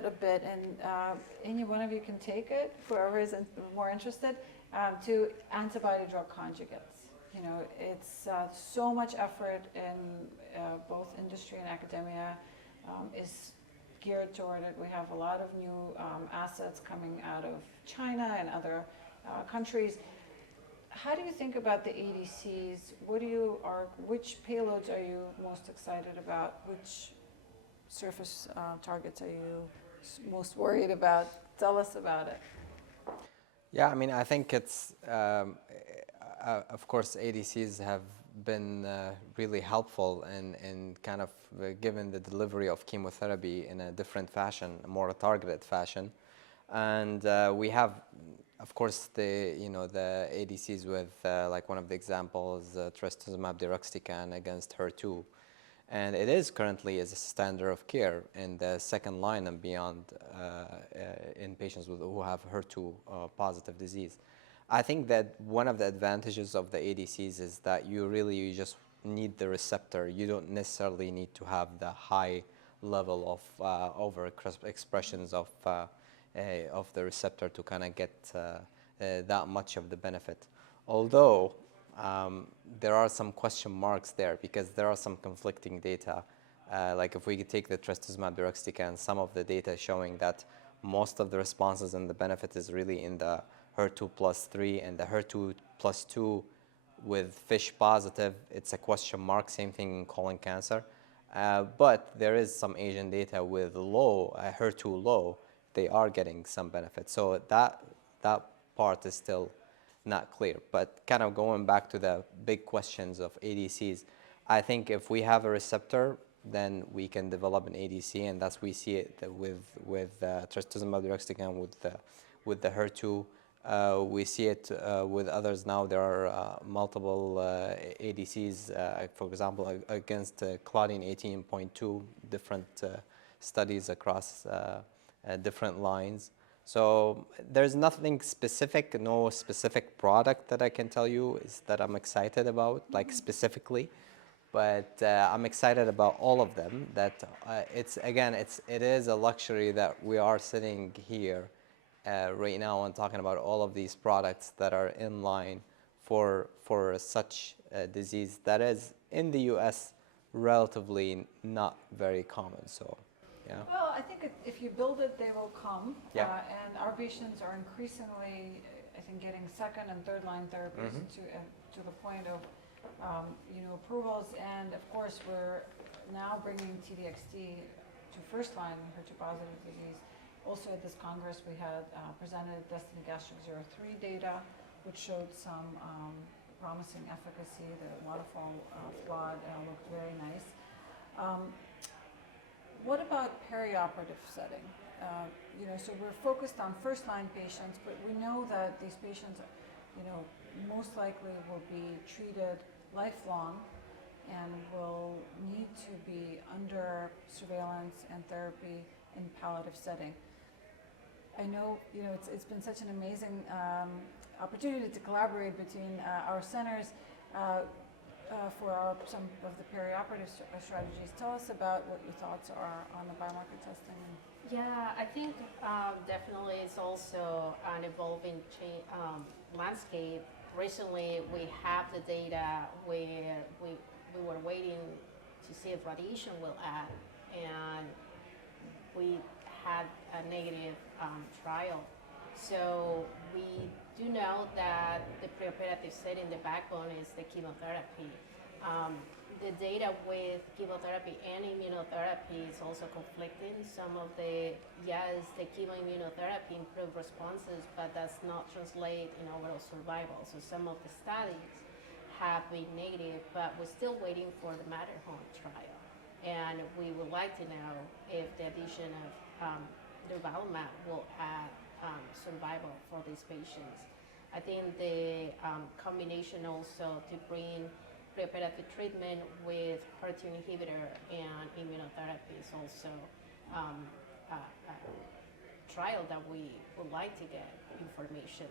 it a bit, and any one of you can take it, whoever is more interested, to antibody-drug conjugates. You know, it's so much effort in both industry and academia is geared toward it. We have a lot of new assets coming out of China and other countries. How do you think about the ADCs? Which payloads are you most excited about? Which surface targets are you most worried about? Tell us about it. Yeah, I mean, I think it's, of course, ADCs have been really helpful in kind of given the delivery of chemotherapy in a different fashion, a more targeted fashion. And we have, of course, the ADCs with, like one of the examples, trastuzumab deruxtecan against HER2. And it is currently as a standard of care in the second line and beyond in patients who have HER2 positive disease. I think that one of the advantages of the ADCs is that you just need the receptor. You don't necessarily need to have the high level of overexpressions of the receptor to kind of get that much of the benefit. Although there are some question marks there because there are some conflicting data. Like if we could take the trastuzumab deruxtecan, some of the data showing that most of the responses and the benefit is really in the HER2 plus 3 and the HER2 plus 2 with FISH positive. It's a question mark, same thing in colon cancer. But there is some Asian data with low, HER2 low, they are getting some benefit. So that part is still not clear. But kind of going back to the big questions of ADCs, I think if we have a receptor, then we can develop an ADC, and that's we see it with trastuzumab deruxtecan with the HER2. We see it with others now. There are multiple ADCs, for example, against Claudin 18.2, different studies across different lines. So there's nothing specific, no specific product that I can tell you is that I'm excited about, like specifically. But I'm excited about all of them. That it is a luxury that we are sitting here right now and talking about all of these products that are in line for such a disease that is in the U.S. relatively not very common. So, yeah. Well, I think if you build it, they will come. Yeah. And our patients are increasingly, I think, getting second and third line therapies to the point of approvals. And of course, we're now bringing T-DXd to first line HER2 positive disease. Also at this Congress, we had presented Destiny Gastric 03 data, which showed some promising efficacy. The waterfall plot looked very nice. What about perioperative setting? So we're focused on first line patients, but we know that these patients, most likely will be treated lifelong and will need to be under surveillance and therapy in palliative setting. I know, it's been such an amazing opportunity to collaborate between our centers for some of the perioperative strategies. Tell us about what your thoughts are on the biomarker testing. Yeah, I think definitely it's also an evolving landscape. Recently, we have the data where we were waiting to see if radiation will add, and we had a negative trial. So we do know that the preoperative setting, the backbone is the chemotherapy. The data with chemotherapy and immunotherapy is also conflicting. Some of the chemoimmunotherapy improved responses, but does not translate in overall survival. So some of the studies have been negative, but we're still waiting for the Matterhorn trial. And we would like to know if the addition of durvalumab will add survival for these patients. I think the combination also to bring preoperative treatment with HER2 inhibitor and immunotherapy is also a trial that we would like to get information.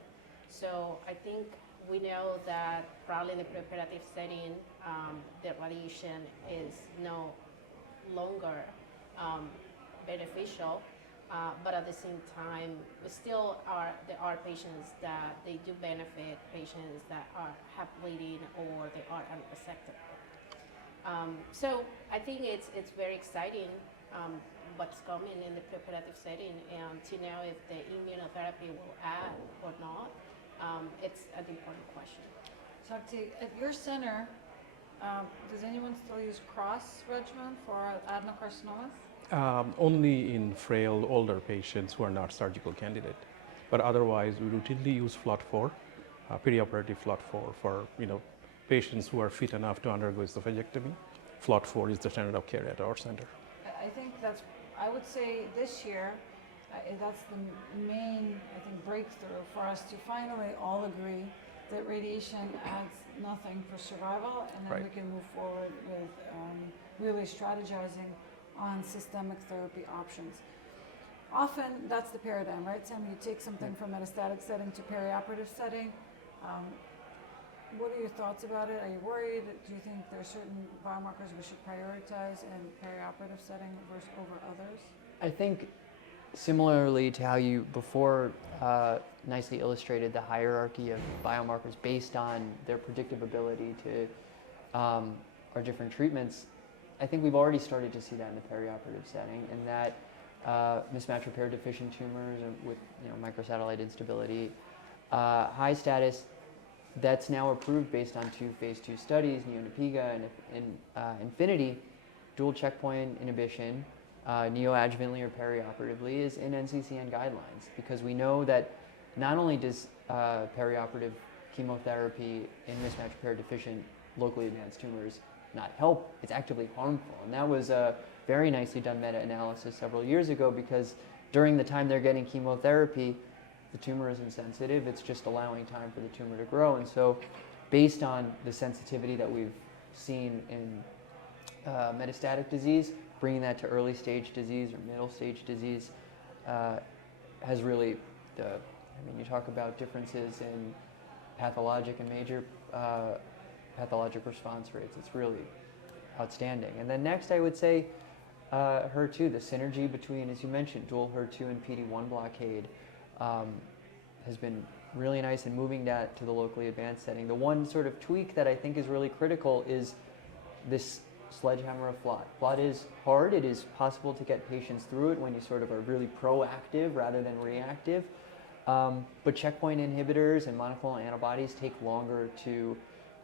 So I think we know that probably in the preoperative setting, the radiation is no longer beneficial, but at the same time, there are patients that they do benefit, patients that have bleeding or they are unresectable. So I think it's very exciting what's coming in the perioperative setting, and to know if the immunotherapy will add or not, it's an important question. Sakti, at your center, does anyone still use cross regimen for adenocarcinomas? Only in frail older patients who are not surgical candidate, but otherwise we routinely use FLOT4, perioperative FLOT4 for patients who are fit enough to undergo esophagectomy. FLOT4 is the standard of care at our center. I would say this year, that's the main, breakthrough for us to finally all agree that radiation adds nothing for survival, and then we can move forward with really strategizing on systemic therapy options. Often that's the paradigm, right, Sam? You take something from metastatic setting to perioperative setting. What are your thoughts about it? Are you worried? Do you think there are certain biomarkers we should prioritize in perioperative setting versus over others? I think similarly to how you before nicely illustrated the hierarchy of biomarkers based on their predictive ability to our different treatments, I think we've already started to see that in the perioperative setting, in that mismatch repair deficient tumors with microsatellite instability, high status, that's now approved based on 2 phase 2 studies, Neonapiga and Infinity, dual checkpoint inhibition, neoadjuvantly or perioperatively, is in NCCN guidelines, because we know that not only does perioperative chemotherapy in mismatch repair deficient locally advanced tumors not help, it's actively harmful. And that was a very nicely done meta-analysis several years ago, because during the time they're getting chemotherapy, the tumor is insensitive, it's just allowing time for the tumor to grow. And so based on the sensitivity that we've seen in metastatic disease, bringing that to early stage disease or middle stage disease has really, you talk about differences in pathologic and major pathologic response rates, it's really outstanding. And then next I would say HER2, the synergy between, as you mentioned, dual HER2 and PD-1 blockade has been really nice in moving that to the locally advanced setting. The one sort of tweak that I think is really critical is this sledgehammer of FLOT. FLOT is hard. It is possible to get patients through it when you sort of are really proactive rather than reactive. But checkpoint inhibitors and monoclonal antibodies take longer to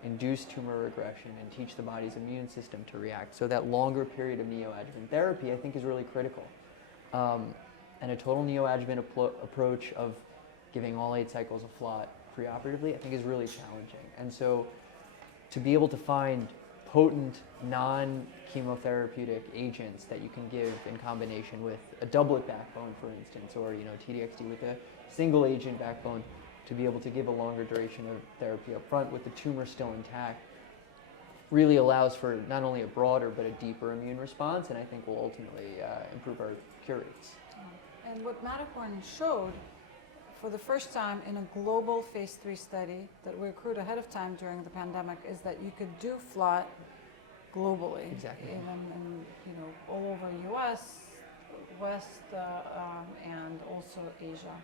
induce tumor regression and teach the body's immune system to react. So that longer period of neoadjuvant therapy, I think, is really critical. And a total neoadjuvant approach of giving all 8 cycles of FLOT preoperatively, I think, is really challenging. And so to be able to find potent non-chemotherapeutic agents that you can give in combination with a doublet backbone, for instance, or TDXD with a single agent backbone, to be able to give a longer duration of therapy up front with the tumor still intact, really allows for not only a broader but a deeper immune response, and I think will ultimately improve our cure rates. And what Matterhorn showed for the first time in a global phase 3 study that we accrued ahead of time during the pandemic is that you could do FLOT globally. Exactly. In all over US, West, and also Asia.